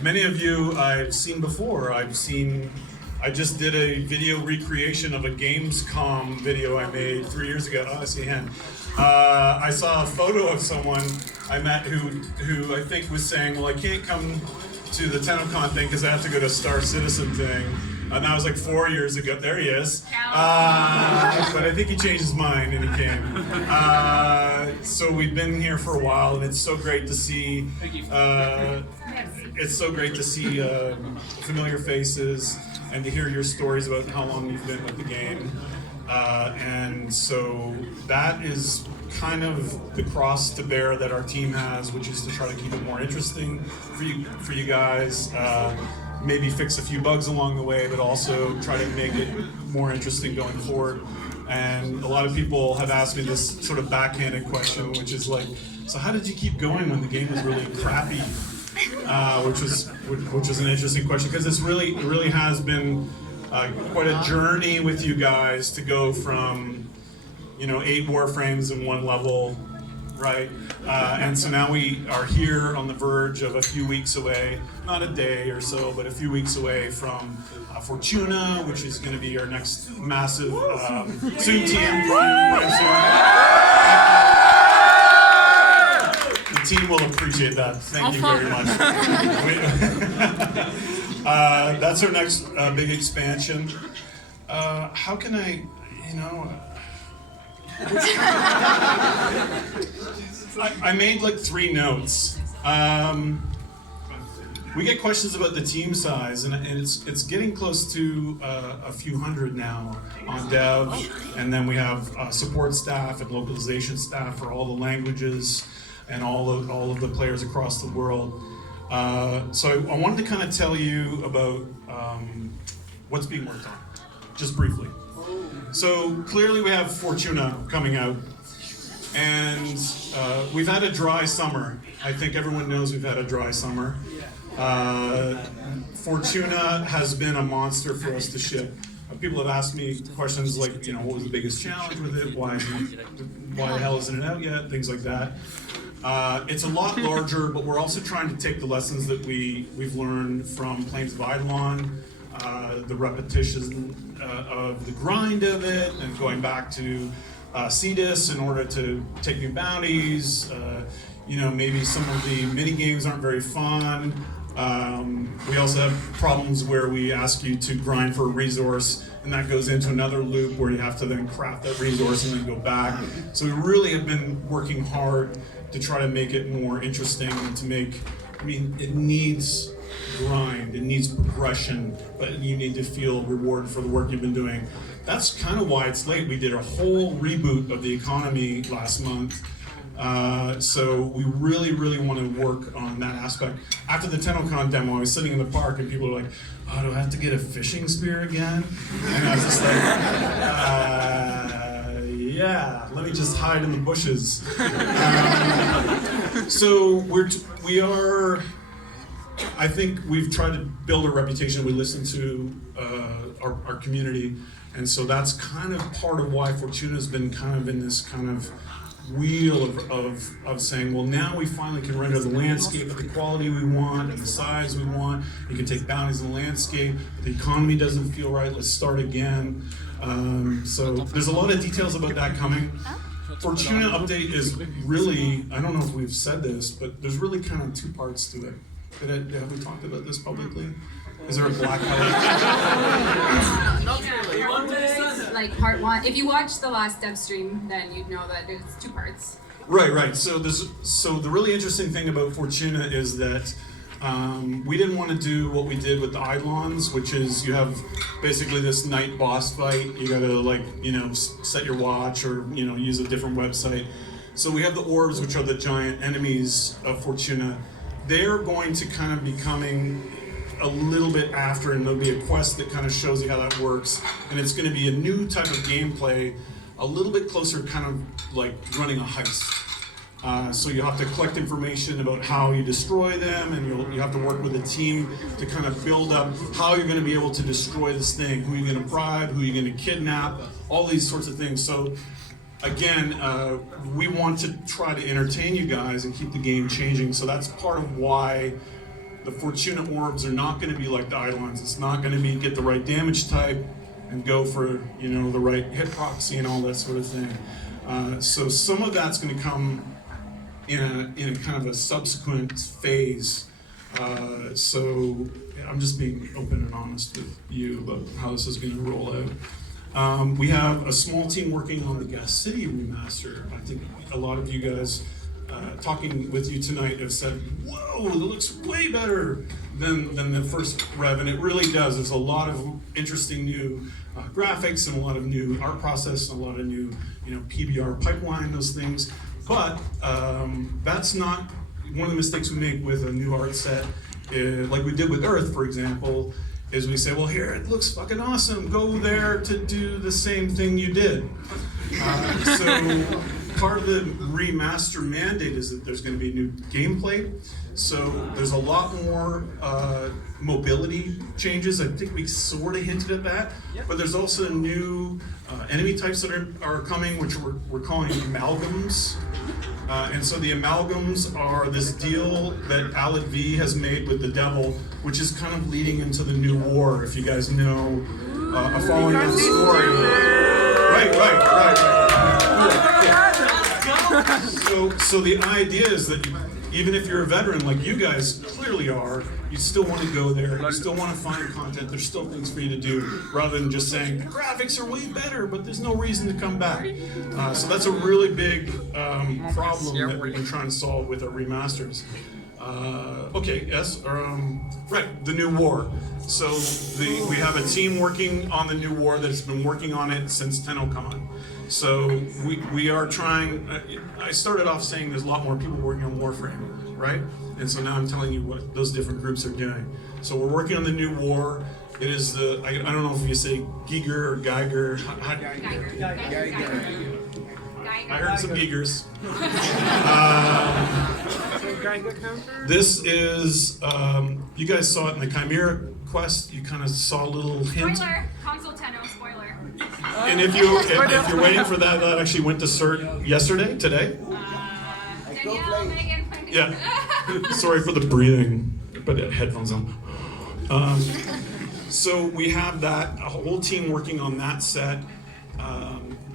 Many of you I've seen before. I just did a video recreation of a Gamescom video I made 3 years ago. Oh, I see a hand. I saw a photo of someone I met who I think was saying, well, I can't come to the TennoCon thing because I have to go to Star Citizen thing. And that was like 4 years ago. There he is. But I think he changed his mind and he came. So we've been here for a while, and it's so great to see. It's so great to see familiar faces and to hear your stories about how long you've been with the game. And so that is kind of the cross to bear that our team has, which is to try to keep it more interesting for you guys. Maybe fix a few bugs along the way, but also try to make it more interesting going forward. And a lot of people have asked me this sort of backhanded question, which is like, so how did you keep going when the game was really crappy? Which was an interesting question, because it really has been quite a journey with you guys to go from 8 warframes in one level, right? And so now we are here on the verge of a few weeks away, not a day or so, but a few weeks away from Fortuna, which is going to be our next massive soon team. The team will appreciate that. Thank you very much. That's our next big expansion. How can I made like 3 notes. We get questions about the team size, and it's getting close to a few hundred now on dev, and then we have support staff and localization staff for all the languages and all of the players across the world. So I wanted to kind of tell you about what's being worked on, just briefly. So clearly we have Fortuna coming out, and we've had a dry summer. I think everyone knows we've had a dry summer. Fortuna has been a monster for us to ship. People have asked me questions like, what was the biggest challenge with it? Why the hell isn't it out yet? Things like that. It's a lot larger, but we're also trying to take the lessons that we've learned from Plains of Eidolon, the repetition of the grind of it, and going back to Cetus in order to take new bounties. Maybe some of the mini games aren't very fun. We also have problems where we ask you to grind for a resource, and that goes into another loop where you have to then craft that resource and then go back. So we really have been working hard to try to make it more interesting and to make, it needs grind, it needs progression, but you need to feel rewarded for the work you've been doing. That's kind of why it's late. We did a whole reboot of the economy last month. So we really want to work on that aspect. After the TennoCon demo, I was sitting in the park and people were like, oh, do I have to get a fishing spear again? And I was just like, yeah, let me just hide in the bushes. So we are, I think we've tried to build a reputation. We listen to our community, and so that's kind of part of why Fortuna's been kind of in this kind of wheel of saying, well, now we finally can render the landscape at the quality we want and the size we want. You can take bounties in the landscape, but the economy doesn't feel right, let's start again. So there's a lot of details about that coming. Fortuna update is really, I don't know if we've said this, but there's really kind of 2 parts to it. Have we talked about this publicly? Is there a black hole? Not really. Like part 1. If you watch the last dev stream, then you'd know that there's 2 parts. Right. So the really interesting thing about Fortuna is that we didn't want to do what we did with the Eidolons, which is you have basically this night boss fight. You gotta set your watch or use a different website. So we have the orbs, which are the giant enemies of Fortuna. They're going to kind of be coming a little bit after, and there'll be a quest that kind of shows you how that works. And it's going to be a new type of gameplay, a little bit closer, kind of like running a heist. So you have to collect information about how you destroy them, and you have to work with a team to kind of build up how you're going to be able to destroy this thing, who you're going to bribe, who you're going to kidnap, all these sorts of things. So again, we want to try to entertain you guys and keep the game changing. So that's part of why the Fortuna orbs are not going to be like the Eidolons. It's not going to be get the right damage type and go for, you know, the right hit proxy and all that sort of thing. So some of that's going to come in a kind of a subsequent phase. So I'm just being open and honest with you about how this is going to roll out. We have a small team working on the Gas City remaster. I think a lot of you guys talking with you tonight have said, whoa, it looks way better than the first Rev, and it really does. There's a lot of interesting new graphics and a lot of new art process and a lot of new, you know, PBR pipeline, those things. But that's not one of the mistakes we make with a new art set, like we did with Earth, for example, is we say, well, here, it looks fucking awesome. Go there to do the same thing you did. So part of the remaster mandate is that there's going to be new gameplay. So there's a lot more mobility changes. I think we sort of hinted at that. But there's also new enemy types that are coming, which we're calling amalgams. And so the amalgams are this deal that Alan V has made with the devil, which is kind of leading into the new war, if you guys know, following the story. Right. So the idea is that even if you're a veteran, like you guys clearly are, you still want to go there, you still want to find content, there's still things for you to do, rather than just saying, the graphics are way better, but there's no reason to come back. So that's a really big problem that we've been trying to solve with our remasters. Okay, yes, right, the new war. So we have a team working on the new war that's been working on it since TennoCon. So we are trying, I started off saying there's a lot more people working on Warframe, right? And so now I'm telling you what those different groups are doing. So we're working on the new war. It is the, I don't know if you say Giger or Geiger. I heard some Giegers. This is, you guys saw it in the Chimera quest. You kind of saw a little hint. Spoiler, console Tenno, spoiler. And if you're waiting for that, that actually went to CERT yesterday, today. Danielle, Megan, Yeah. Sorry for the breathing, but headphones on. So we have that, a whole team working on that set.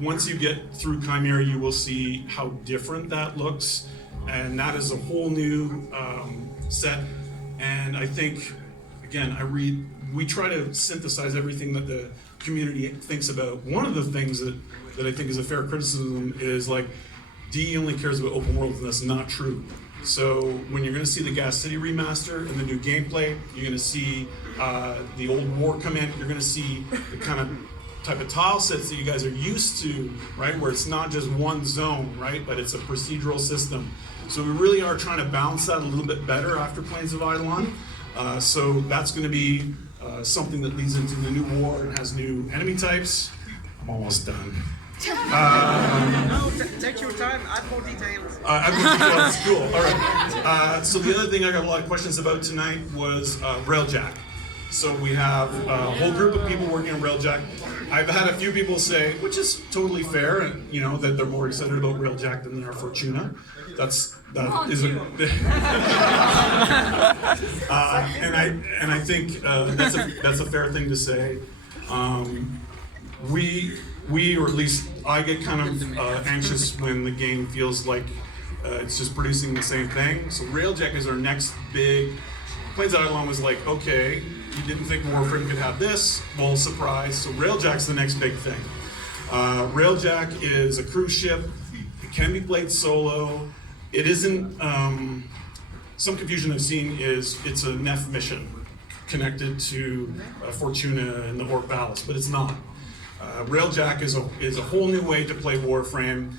Once you get through Chimera, you will see how different that looks. And that is a whole new set. And I think, again, we try to synthesize everything that the community thinks about. One of the things that I think is a fair criticism is like, DE only cares about open world, and that's not true. So when you're going to see the Gas City remaster and the new gameplay, you're going to see the old war come in. You're going to see the kind of type of tile sets that you guys are used to, right? Where it's not just one zone, right? But it's a procedural system. So we really are trying to balance that a little bit better after Plains of Eidolon. So that's going to be something that leads into the new war and has new enemy types. I'm almost done. No, take your time, add more details. Add more details, cool, all right. So the other thing I got a lot of questions about tonight was Railjack. So we have a whole group of people working on Railjack. I've had a few people say, which is totally fair, and you know that they're more excited about Railjack than they are Fortuna. That is a, and I think that's a fair thing to say. We, or at least I, get kind of anxious when the game feels like it's just producing the same thing. So Railjack is our next big. Plains of Eidolon was like, okay, you didn't think Warframe could have this? Well, surprise. So Railjack's the next big thing. Railjack is a cruise ship. It can be played solo. It isn't. Some confusion I've seen is it's a NEF mission connected to Fortuna and the Orc Palace, but it's not. Railjack is a whole new way to play Warframe.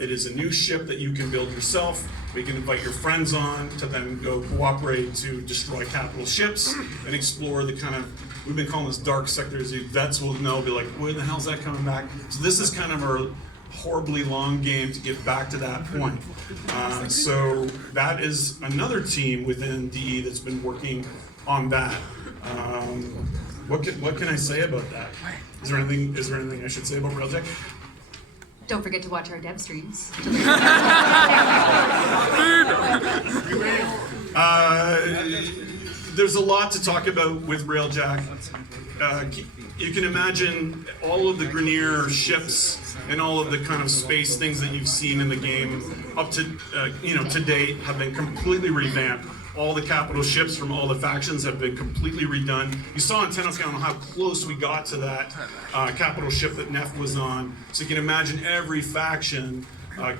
It is a new ship that you can build yourself. We can invite your friends on to then go cooperate to destroy capital ships and explore the kind of, we've been calling this dark sectors. You vets will know, be like, where the hell's that coming back? So this is kind of our horribly long game to get back to that point. So that is another team within DE that's been working on that. What can I say about that? Is there anything I should say about Railjack? Don't forget to watch our dev streams. there's a lot to talk about with Railjack. You can imagine all of the Grenier ships and all of the kind of space things that you've seen in the game up to to date have been completely revamped. All the capital ships from all the factions have been completely redone. You saw on TennoVIP how close we got to that capital ship that Neff was on. So you can imagine every faction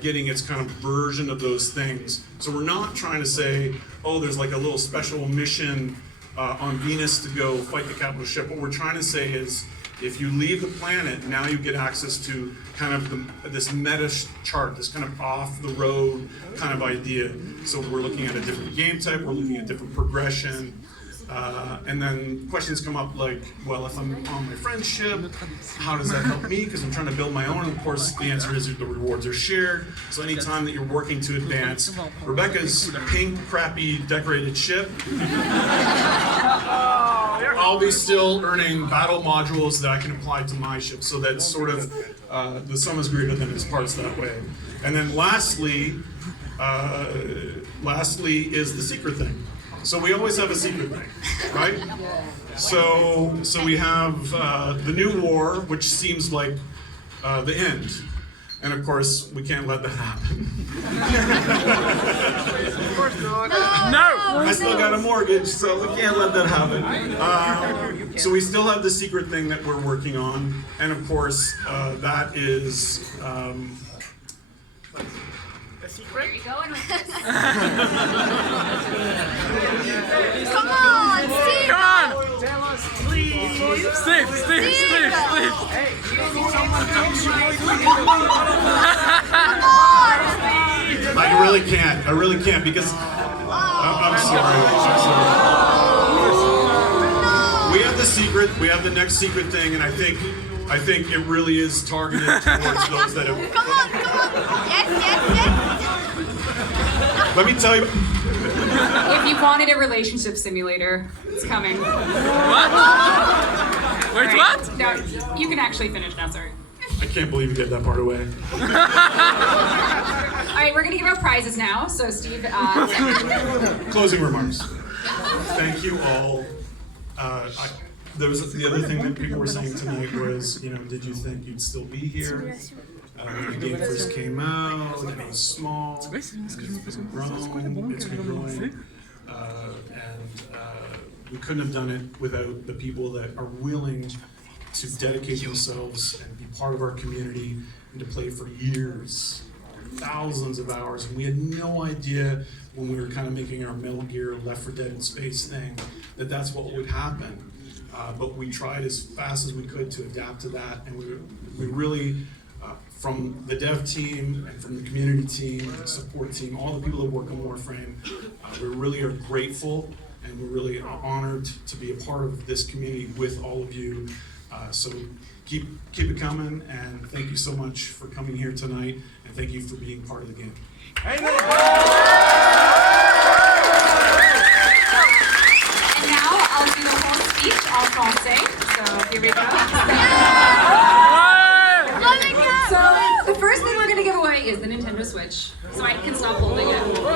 getting its kind of version of those things. So we're not trying to say, oh, there's like a little special mission on Venus to go fight the capital ship. What we're trying to say is, if you leave the planet, now you get access to kind of this meta chart, this kind of off-the-road kind of idea. So we're looking at a different game type, we're looking at different progression, and then questions come up like, well, if I'm on my friend's ship, how does that help me? Because I'm trying to build my own. And of course, the answer is the rewards are shared. So anytime that you're working to advance, Rebecca's pink, crappy, decorated ship, I'll be still earning battle modules that I can apply to my ship. So that's sort of the sum is greater than its parts that way. And then lastly is the secret thing. So we always have a secret thing, right? So we have the new war, which seems like the end. And of course, we can't let that happen. Of course not. No! I still got a mortgage, so we can't let that happen. So we still have the secret thing that we're working on. And of course, that is... Where are you going with this? Come on, Steve! Come on! Tell us, please. Steve! I really can't because I'm sorry. We have the secret, we have the next secret thing, and I think it really is targeted towards those that have... Come on! Yes! Let me tell you... If you wanted a relationship simulator, it's coming. What? Wait, Right. what? No, you can actually finish now, sorry. I can't believe you gave that part away. All right, we're gonna give out prizes now. So Steve, Closing remarks. Thank you all. There was the other thing that people were saying tonight was, did you think you'd still be here? When the game first came out, it was small, it's been growing, and we couldn't have done it without the people that are willing to dedicate themselves and be part of our community and to play for years, thousands of hours. And we had no idea when we were kind of making our Metal Gear Left 4 Dead in Space thing that that's what would happen. But we tried as fast as we could to adapt to that, and we really, from the dev team and from the community team and the support team, all the people that work on Warframe, we really are grateful and we're really honored to be a part of this community with all of you. So keep it coming, and thank you so much for coming here tonight, and thank you for being part of the game. and now I'll do the whole speech en français. So here we go. So the first thing we're gonna give away is the Nintendo Switch. So I can stop holding it.